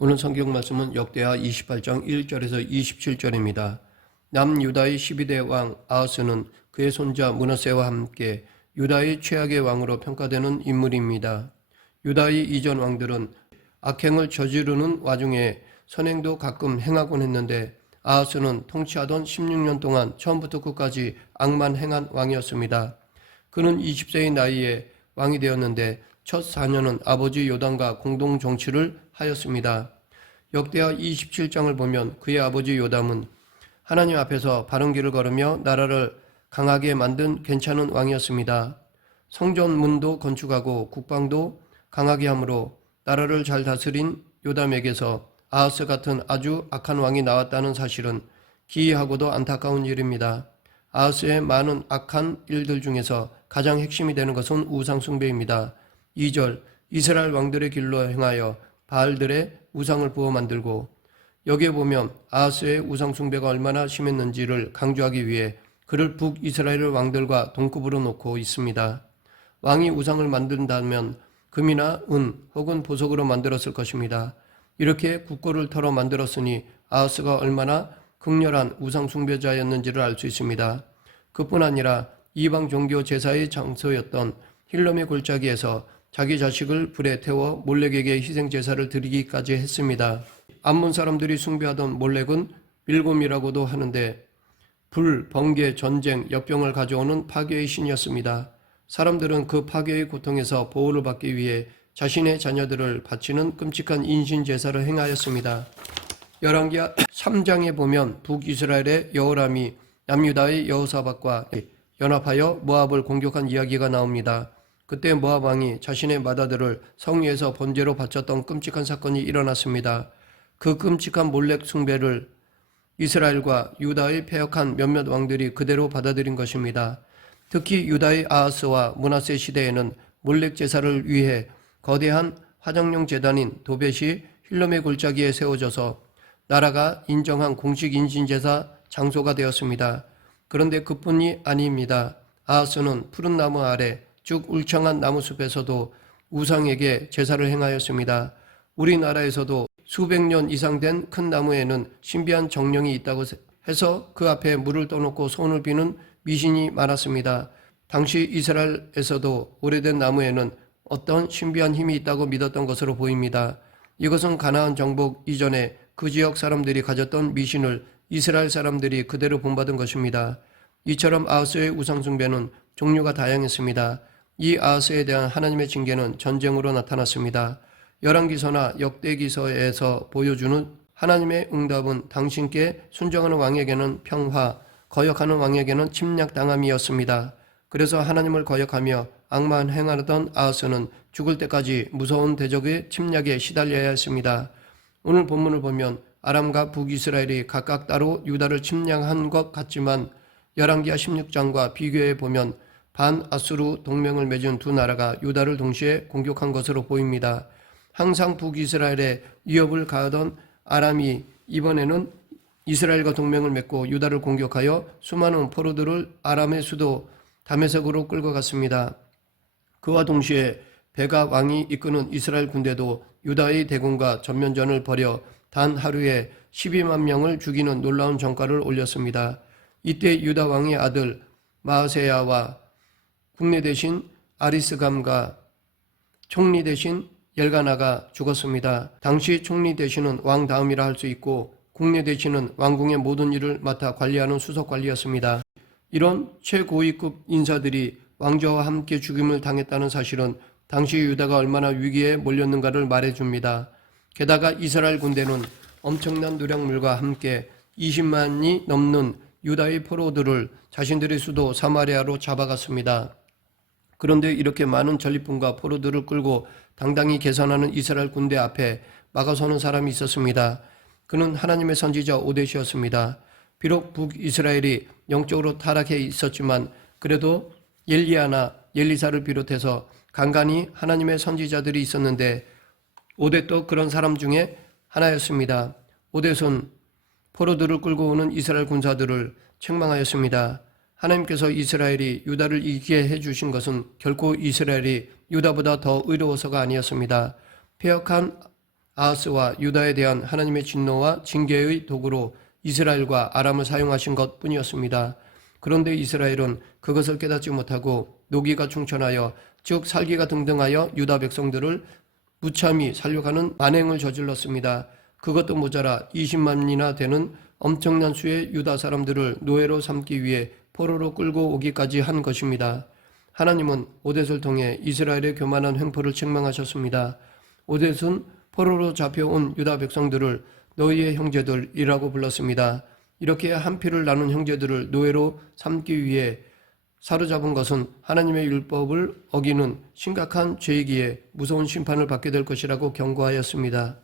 오늘 성경 말씀은 역대하 28장 1절에서 27절입니다. 남유다의 12대 왕 아하스는 그의 손자 므낫세와 함께 유다의 최악의 왕으로 평가되는 인물입니다. 유다의 이전 왕들은 악행을 저지르는 와중에 선행도 가끔 행하곤 했는데 아하스는 통치하던 16년 동안 처음부터 끝까지 악만 행한 왕이었습니다. 그는 20세의 나이에 왕이 되었는데 첫 4년은 아버지 요담과 공동 정치를 하였습니다. 역대하 27장을 보면 그의 아버지 요담은 하나님 앞에서 바른 길을 걸으며 나라를 강하게 만든 괜찮은 왕이었습니다. 성전문도 건축하고 국방도 강하게 하므로 나라를 잘 다스린 요담에게서 아하스 같은 아주 악한 왕이 나왔다는 사실은 기이하고도 안타까운 일입니다. 아하스의 많은 악한 일들 중에서 가장 핵심이 되는 것은 우상 숭배입니다. 2절 이스라엘 왕들의 길로 행하여 바알들의 우상을 부어 만들고, 여기에 보면 아하스의 우상 숭배가 얼마나 심했는지를 강조하기 위해 그를 북이스라엘 왕들과 동급으로 놓고 있습니다. 왕이 우상을 만든다면 금이나 은 혹은 보석으로 만들었을 것입니다. 이렇게 국고를 털어 만들었으니 아하스가 얼마나 극렬한 우상 숭배자였는지를 알 수 있습니다. 그뿐 아니라 이방 종교 제사의 장소였던 힐럼의 골짜기에서 자기 자식을 불에 태워 몰렉에게 희생 제사를 드리기까지 했습니다. 암몬 사람들이 숭배하던 몰렉은 밀곰이라고도 하는데 불, 번개, 전쟁, 역병을 가져오는 파괴의 신이었습니다. 사람들은 그 파괴의 고통에서 보호를 받기 위해 자신의 자녀들을 바치는 끔찍한 인신 제사를 행하였습니다. 열왕기하 3장에 보면 북이스라엘의 여호람이 남유다의 여호사밧과 연합하여 모압을 공격한 이야기가 나옵니다. 그때 모압 왕이 자신의 맏아들을 성 위에서 번제로 바쳤던 끔찍한 사건이 일어났습니다. 그 끔찍한 몰렉 숭배를 이스라엘과 유다의 패역한 몇몇 왕들이 그대로 받아들인 것입니다. 특히 유다의 아하스와 므낫세 시대에는 몰렉 제사를 위해 거대한 화장용 제단인 도벳이 힐럼의 골짜기에 세워져서 나라가 인정한 공식 인신제사 장소가 되었습니다. 그런데 그뿐이 아닙니다. 아하스는 푸른 나무 아래 쭉 울창한 나무숲에서도 우상에게 제사를 행하였습니다. 우리나라에서도 수백 년 이상 된 큰 나무에는 신비한 정령이 있다고 해서 그 앞에 물을 떠놓고 손을 비는 미신이 많았습니다. 당시 이스라엘에서도 오래된 나무에는 어떤 신비한 힘이 있다고 믿었던 것으로 보입니다. 이것은 가나안 정복 이전에 그 지역 사람들이 가졌던 미신을 이스라엘 사람들이 그대로 본받은 것입니다. 이처럼 아하스의 우상 숭배는 종류가 다양했습니다. 이 아하스에 대한 하나님의 징계는 전쟁으로 나타났습니다. 열왕기서나 역대기서에서 보여주는 하나님의 응답은 당신께 순종하는 왕에게는 평화, 거역하는 왕에게는 침략당함이었습니다. 그래서 하나님을 거역하며 악만 행하던 아하스는 죽을 때까지 무서운 대적의 침략에 시달려야 했습니다. 오늘 본문을 보면 아람과 북이스라엘이 각각 따로 유다를 침략한 것 같지만 열왕기하 16장과 비교해 보면 반아수르 동맹을 맺은 두 나라가 유다를 동시에 공격한 것으로 보입니다. 항상 북이스라엘에 위협을 가하던 아람이 이번에는 이스라엘과 동맹을 맺고 유다를 공격하여 수많은 포로들을 아람의 수도 다메섹으로 끌고 갔습니다. 그와 동시에 베가 왕이 이끄는 이스라엘 군대도 유다의 대군과 전면전을 벌여 단 하루에 12만 명을 죽이는 놀라운 전과를 올렸습니다. 이때 유다 왕의 아들 마아세야와 국내 대신 아리스감과 총리 대신 엘가나가 죽었습니다. 당시 총리 대신은 왕 다음이라 할 수 있고 국내 대신은 왕궁의 모든 일을 맡아 관리하는 수석관리였습니다. 이런 최고위급 인사들이 왕자와 함께 죽임을 당했다는 사실은 당시 유다가 얼마나 위기에 몰렸는가를 말해줍니다. 게다가 이스라엘 군대는 엄청난 노략물과 함께 20만이 넘는 유다의 포로들을 자신들의 수도 사마리아로 잡아갔습니다. 그런데 이렇게 많은 전리품과 포로들을 끌고 당당히 계산하는 이스라엘 군대 앞에 막아서는 사람이 있었습니다. 그는 하나님의 선지자 오뎃이었습니다. 비록 북이스라엘이 영적으로 타락해 있었지만 그래도 엘리야나 엘리사를 비롯해서 간간히 하나님의 선지자들이 있었는데 오뎃도 그런 사람 중에 하나였습니다. 오뎃은 포로들을 끌고 오는 이스라엘 군사들을 책망하였습니다. 하나님께서 이스라엘이 유다를 이기게 해주신 것은 결코 이스라엘이 유다보다 더 의로워서가 아니었습니다. 패역한 아하스와 유다에 대한 하나님의 진노와 징계의 도구로 이스라엘과 아람을 사용하신 것 뿐이었습니다. 그런데 이스라엘은 그것을 깨닫지 못하고 노기가 충천하여 즉 살기가 등등하여 유다 백성들을 무참히 살려가는 만행을 저질렀습니다. 그것도 모자라 20만이나 되는 엄청난 수의 유다 사람들을 노예로 삼기 위해 포로로 끌고 오기까지 한 것입니다. 하나님은 오뎃을 통해 이스라엘의 교만한 횡포를 책망하셨습니다. 오뎃은 포로로 잡혀온 유다 백성들을 너희의 형제들이라고 불렀습니다. 이렇게 한 피를 나눈 형제들을 노예로 삼기 위해 사로잡은 것은 하나님의 율법을 어기는 심각한 죄이기에 무서운 심판을 받게 될 것이라고 경고하였습니다.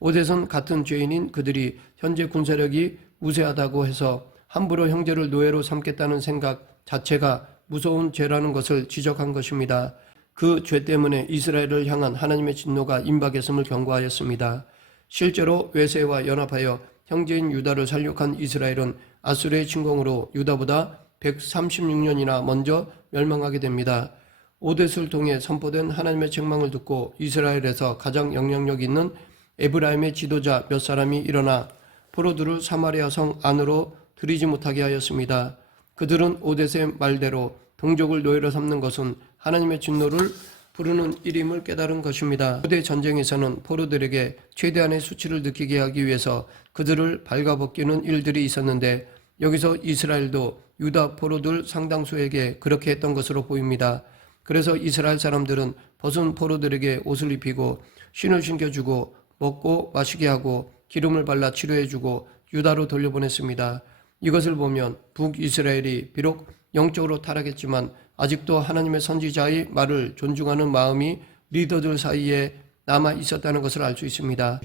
오뎃은 같은 죄인인 그들이 현재 군사력이 우세하다고 해서 함부로 형제를 노예로 삼겠다는 생각 자체가 무서운 죄라는 것을 지적한 것입니다. 그 죄 때문에 이스라엘을 향한 하나님의 진노가 임박했음을 경고하였습니다. 실제로 외세와 연합하여 형제인 유다를 살육한 이스라엘은 아수르의 침공으로 유다보다 136년이나 먼저 멸망하게 됩니다. 오뎃을 통해 선포된 하나님의 책망을 듣고 이스라엘에서 가장 영향력 있는 에브라임의 지도자 몇 사람이 일어나 포로들을 사마리아 성 안으로 들이지 못하게 하였습니다. 그들은 오뎃의 말대로 동족을 노예로 삼는 것은 하나님의 진노를 부르는 일임을 깨달은 것입니다. 고대 전쟁에서는 포로들에게 최대한의 수치를 느끼게 하기 위해서 그들을 발가벗기는 일들이 있었는데 여기서 이스라엘도 유다 포로들 상당수에게 그렇게 했던 것으로 보입니다. 그래서 이스라엘 사람들은 벗은 포로들에게 옷을 입히고 신을 신겨주고 먹고 마시게 하고 기름을 발라 치료해주고 유다로 돌려보냈습니다. 이것을 보면 북이스라엘이 비록 영적으로 타락했지만 아직도 하나님의 선지자의 말을 존중하는 마음이 리더들 사이에 남아 있었다는 것을 알 수 있습니다.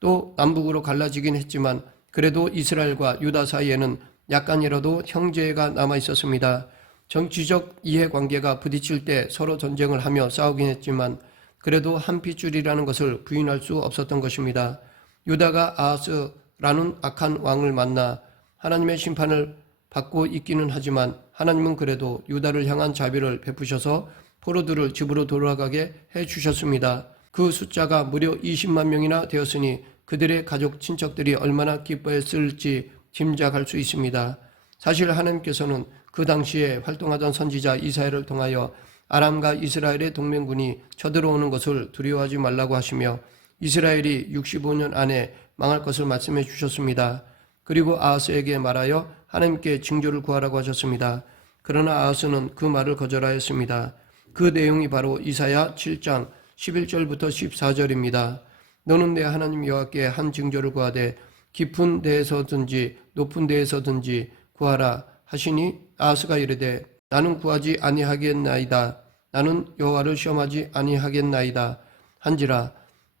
또 남북으로 갈라지긴 했지만 그래도 이스라엘과 유다 사이에는 약간이라도 형제가 남아 있었습니다. 정치적 이해관계가 부딪힐 때 서로 전쟁을 하며 싸우긴 했지만 그래도 한 핏줄이라는 것을 부인할 수 없었던 것입니다. 유다가 아하스라는 악한 왕을 만나 하나님의 심판을 받고 있기는 하지만 하나님은 그래도 유다를 향한 자비를 베푸셔서 포로들을 집으로 돌아가게 해주셨습니다. 그 숫자가 무려 20만 명이나 되었으니 그들의 가족 친척들이 얼마나 기뻐했을지 짐작할 수 있습니다. 사실 하나님께서는 그 당시에 활동하던 선지자 이사야를 통하여 아람과 이스라엘의 동맹군이 쳐들어오는 것을 두려워하지 말라고 하시며 이스라엘이 65년 안에 망할 것을 말씀해 주셨습니다. 그리고 아하스에게 말하여 하나님께 징조를 구하라고 하셨습니다. 그러나 아하스는 그 말을 거절하였습니다. 그 내용이 바로 이사야 7장 11절부터 14절입니다. 너는 내 하나님 여호와께 한 징조를 구하되 깊은 데에서든지 높은 데에서든지 구하라 하시니 아하스가 이르되 나는 구하지 아니하겠나이다. 나는 여호와를 시험하지 아니하겠나이다. 한지라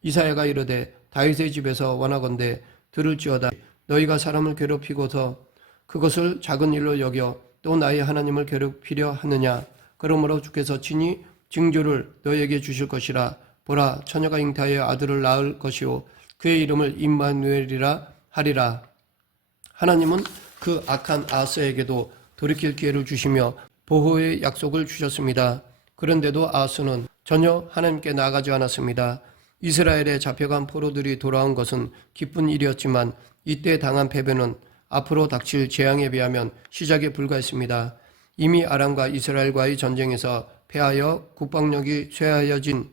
이사야가 이르되 다윗의 집에서 원하건대 들을지어다. 너희가 사람을 괴롭히고서 그것을 작은 일로 여겨 또 나의 하나님을 괴롭히려 하느냐. 그러므로 주께서 친히 징조를 너희에게 주실 것이라. 보라 처녀가 잉타의 아들을 낳을 것이요 그의 이름을 임마누엘이라 하리라. 하나님은 그 악한 아하스에게도 돌이킬 기회를 주시며 보호의 약속을 주셨습니다. 그런데도 아하스는 전혀 하나님께 나아가지 않았습니다. 이스라엘에 잡혀간 포로들이 돌아온 것은 기쁜 일이었지만 이때 당한 패배는 앞으로 닥칠 재앙에 비하면 시작에 불과했습니다. 이미 아람과 이스라엘과의 전쟁에서 패하여 국방력이 쇠하여진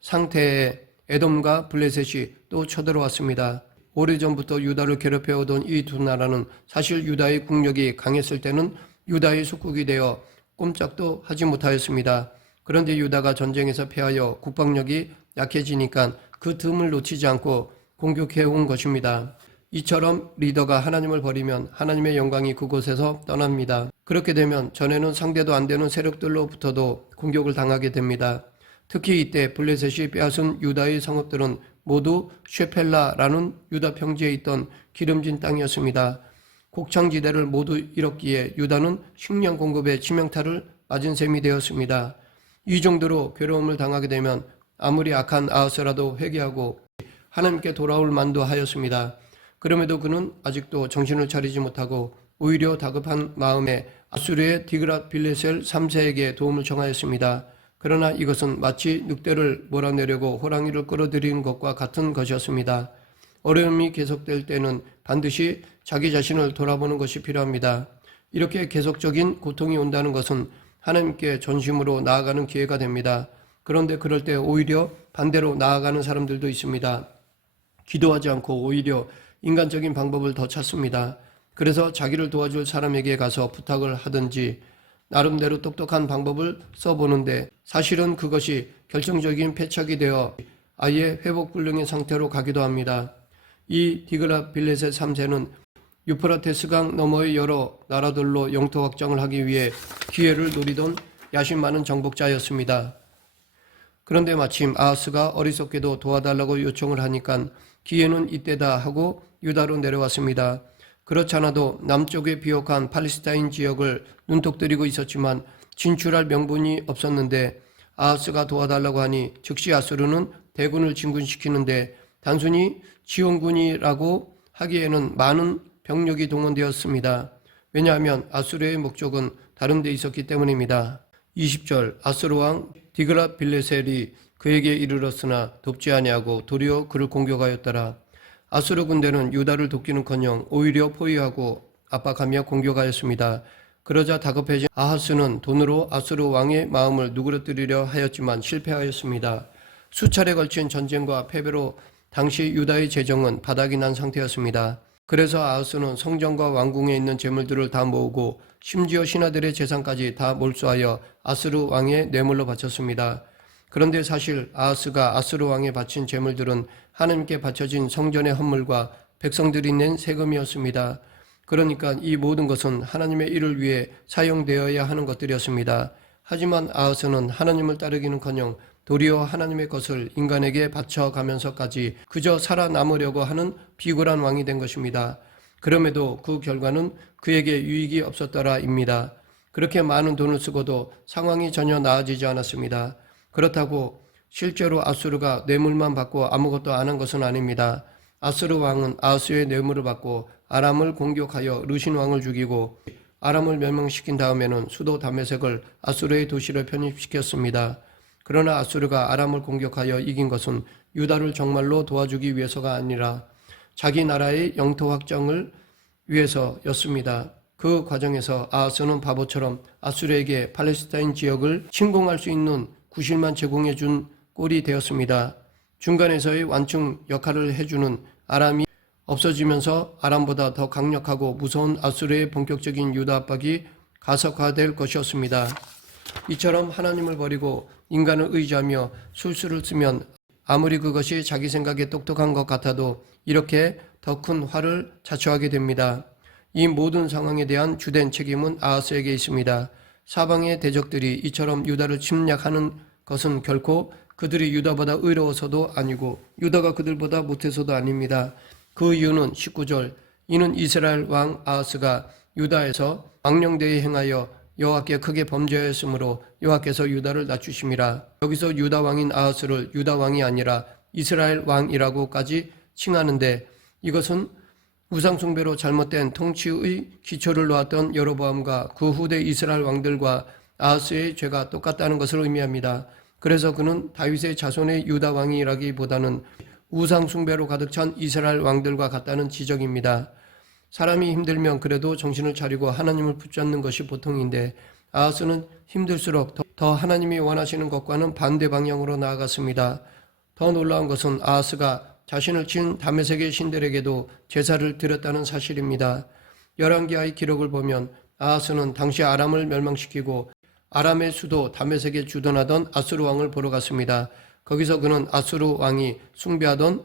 상태에 에돔과 블레셋이 또 쳐들어왔습니다. 오래전부터 유다를 괴롭혀오던 이 두 나라는 사실 유다의 국력이 강했을 때는 유다의 속국이 되어 꼼짝도 하지 못하였습니다. 그런데 유다가 전쟁에서 패하여 국방력이 약해지니까 그 틈을 놓치지 않고 공격해온 것입니다. 이처럼 리더가 하나님을 버리면 하나님의 영광이 그곳에서 떠납니다. 그렇게 되면 전에는 상대도 안 되는 세력들로부터도 공격을 당하게 됩니다. 특히 이때 블레셋이 빼앗은 유다의 성읍들은 모두 쉐펠라라는 유다 평지에 있던 기름진 땅이었습니다. 곡창지대를 모두 잃었기에 유다는 식량 공급에 치명타를 맞은 셈이 되었습니다. 이 정도로 괴로움을 당하게 되면 아무리 악한 아하스라도 회개하고 하나님께 돌아올 만도 하였습니다. 그럼에도 그는 아직도 정신을 차리지 못하고 오히려 다급한 마음에 아수르의 디그랏 빌레셀 3세에게 도움을 청하였습니다. 그러나 이것은 마치 늑대를 몰아내려고 호랑이를 끌어들이는 것과 같은 것이었습니다. 어려움이 계속될 때는 반드시 자기 자신을 돌아보는 것이 필요합니다. 이렇게 계속적인 고통이 온다는 것은 하나님께 전심으로 나아가는 기회가 됩니다. 그런데 그럴 때 오히려 반대로 나아가는 사람들도 있습니다. 기도하지 않고 오히려 인간적인 방법을 더 찾습니다. 그래서 자기를 도와줄 사람에게 가서 부탁을 하든지 나름대로 똑똑한 방법을 써보는데 사실은 그것이 결정적인 패착이 되어 아예 회복불능의 상태로 가기도 합니다. 이 디글랏빌렛의 3세는 유프라테스강 너머의 여러 나라들로 영토 확장을 하기 위해 기회를 노리던 야심 많은 정복자였습니다. 그런데 마침 아하스가 어리석게도 도와달라고 요청을 하니까 기회는 이때다 하고 유다로 내려왔습니다. 그렇지 않아도 남쪽의 비옥한 팔레스타인 지역을 눈독들이고 있었지만 진출할 명분이 없었는데 아하스가 도와달라고 하니 즉시 아수르는 대군을 진군시키는데 단순히 지원군이라고 하기에는 많은 병력이 동원되었습니다. 왜냐하면 아수르의 목적은 다른 데 있었기 때문입니다. 20절 아수르 왕 디글랏빌레셀이 그에게 이르렀으나 돕지 아니하고 도리어 그를 공격하였더라. 아수르 군대는 유다를 돕기는커녕 오히려 포위하고 압박하며 공격하였습니다. 그러자 다급해진 아하스는 돈으로 아수르 왕의 마음을 누그러뜨리려 하였지만 실패하였습니다. 수차례 걸친 전쟁과 패배로 당시 유다의 재정은 바닥이 난 상태였습니다. 그래서 아하스는 성전과 왕궁에 있는 재물들을 다 모으고 심지어 신하들의 재산까지 다 몰수하여 아수르 왕의 뇌물로 바쳤습니다. 그런데 사실 아하스가 아수르 왕에 바친 재물들은 하나님께 바쳐진 성전의 헌물과 백성들이 낸 세금이었습니다. 그러니까 이 모든 것은 하나님의 일을 위해 사용되어야 하는 것들이었습니다. 하지만 아하스는 하나님을 따르기는커녕 도리어 하나님의 것을 인간에게 바쳐가면서까지 그저 살아남으려고 하는 비굴한 왕이 된 것입니다. 그럼에도 그 결과는 그에게 유익이 없었더라입니다. 그렇게 많은 돈을 쓰고도 상황이 전혀 나아지지 않았습니다. 그렇다고 실제로 아수르가 뇌물만 받고 아무것도 안 한 것은 아닙니다. 아수르 왕은 아하스의 뇌물을 받고 아람을 공격하여 르신 왕을 죽이고 아람을 멸망시킨 다음에는 수도 다메섹을 아수르의 도시로 편입시켰습니다. 그러나 아수르가 아람을 공격하여 이긴 것은 유다를 정말로 도와주기 위해서가 아니라 자기 나라의 영토 확장을 위해서였습니다. 그 과정에서 아하스는 바보처럼 아수르에게 팔레스타인 지역을 침공할 수 있는 구실만 제공해 준 꼴이 되었습니다. 중간에서의 완충 역할을 해주는 아람이 없어지면서 아람보다 더 강력하고 무서운 아수르의 본격적인 유다 압박이 가속화될 것이었습니다. 이처럼 하나님을 버리고 인간을 의지하며 술수를 쓰면 아무리 그것이 자기 생각에 똑똑한 것 같아도 이렇게 더 큰 화를 자초하게 됩니다. 이 모든 상황에 대한 주된 책임은 아하스에게 있습니다. 사방의 대적들이 이처럼 유다를 침략하는 것은 결코 그들이 유다보다 의로워서도 아니고 유다가 그들보다 못해서도 아닙니다. 그 이유는 19절 이는 이스라엘 왕 아하스가 유다에서 망령되이 행하여 여호와께 크게 범죄하였으므로 여호와께서 유다를 낮추심이라. 여기서 유다 왕인 아하스를 유다 왕이 아니라 이스라엘 왕이라고까지 칭하는데 이것은 우상숭배로 잘못된 통치의 기초를 놓았던 여로보암과 그 후대 이스라엘 왕들과 아하스의 죄가 똑같다는 것을 의미합니다. 그래서 그는 다윗의 자손의 유다 왕이라기보다는 우상숭배로 가득 찬 이스라엘 왕들과 같다는 지적입니다. 사람이 힘들면 그래도 정신을 차리고 하나님을 붙잡는 것이 보통인데 아하스는 힘들수록 더 하나님이 원하시는 것과는 반대 방향으로 나아갔습니다. 더 놀라운 것은 아하스가 자신을 친 다메섹의 신들에게도 제사를 드렸다는 사실입니다. 열왕기하의 기록을 보면 아하스는 당시 아람을 멸망시키고 아람의 수도 다메섹에 주둔하던 아수르 왕을 보러 갔습니다. 거기서 그는 아수르 왕이 숭배하던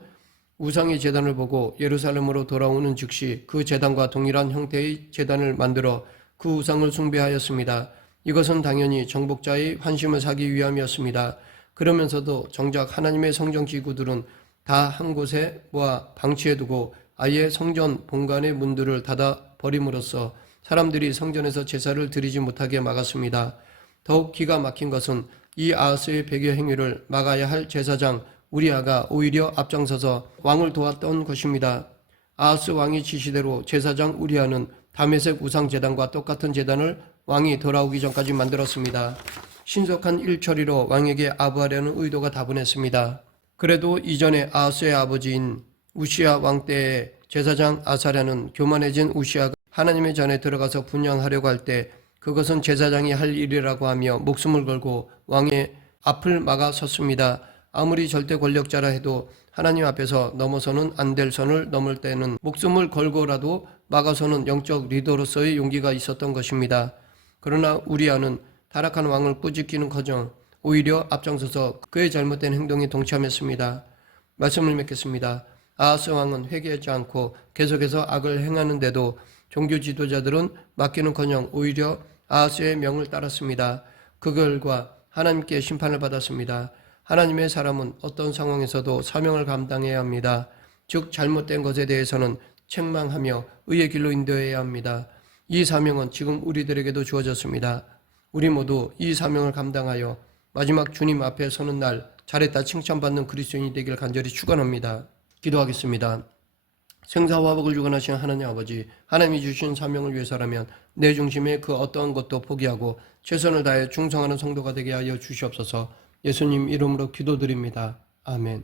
우상의 제단을 보고 예루살렘으로 돌아오는 즉시 그 제단과 동일한 형태의 제단을 만들어 그 우상을 숭배하였습니다. 이것은 당연히 정복자의 환심을 사기 위함이었습니다. 그러면서도 정작 하나님의 성전 기구들은 다 한 곳에 모아 방치해두고 아예 성전 본관의 문들을 닫아 버림으로써 사람들이 성전에서 제사를 드리지 못하게 막았습니다. 더욱 기가 막힌 것은 이 아하스의 배교 행위를 막아야 할 제사장 우리아가 오히려 앞장서서 왕을 도왔던 것입니다. 아하스 왕의 지시대로 제사장 우리아는 다메섹 우상 제단과 똑같은 제단을 왕이 돌아오기 전까지 만들었습니다. 신속한 일처리로 왕에게 아부하려는 의도가 다분했습니다. 그래도 이전에 아하스의 아버지인 우시야 왕 때의 제사장 아사랴는 교만해진 우시야가 하나님의 전에 들어가서 분향하려고 할 때 그것은 제사장이 할 일이라고 하며 목숨을 걸고 왕의 앞을 막아 섰습니다. 아무리 절대 권력자라 해도 하나님 앞에서 넘어서는 안 될 선을 넘을 때는 목숨을 걸고라도 막아서는 영적 리더로서의 용기가 있었던 것입니다. 그러나 우리아는 타락한 왕을 꾸짖기는커녕 오히려 앞장서서 그의 잘못된 행동에 동참했습니다. 말씀을 맺겠습니다. 아하스 왕은 회개하지 않고 계속해서 악을 행하는데도 종교 지도자들은 맡기는커녕 오히려 아하스의 명을 따랐습니다. 그 결과 하나님께 심판을 받았습니다. 하나님의 사람은 어떤 상황에서도 사명을 감당해야 합니다. 즉 잘못된 것에 대해서는 책망하며 의의 길로 인도해야 합니다. 이 사명은 지금 우리들에게도 주어졌습니다. 우리 모두 이 사명을 감당하여 마지막 주님 앞에 서는 날 잘했다 칭찬받는 그리스도인이 되길 간절히 축원합니다. 기도하겠습니다. 생사와 복을 주관하신 하나님 아버지, 하나님이 주신 사명을 위해서라면 내 중심에 그 어떠한 것도 포기하고 최선을 다해 충성하는 성도가 되게 하여 주시옵소서. 예수님 이름으로 기도드립니다. 아멘.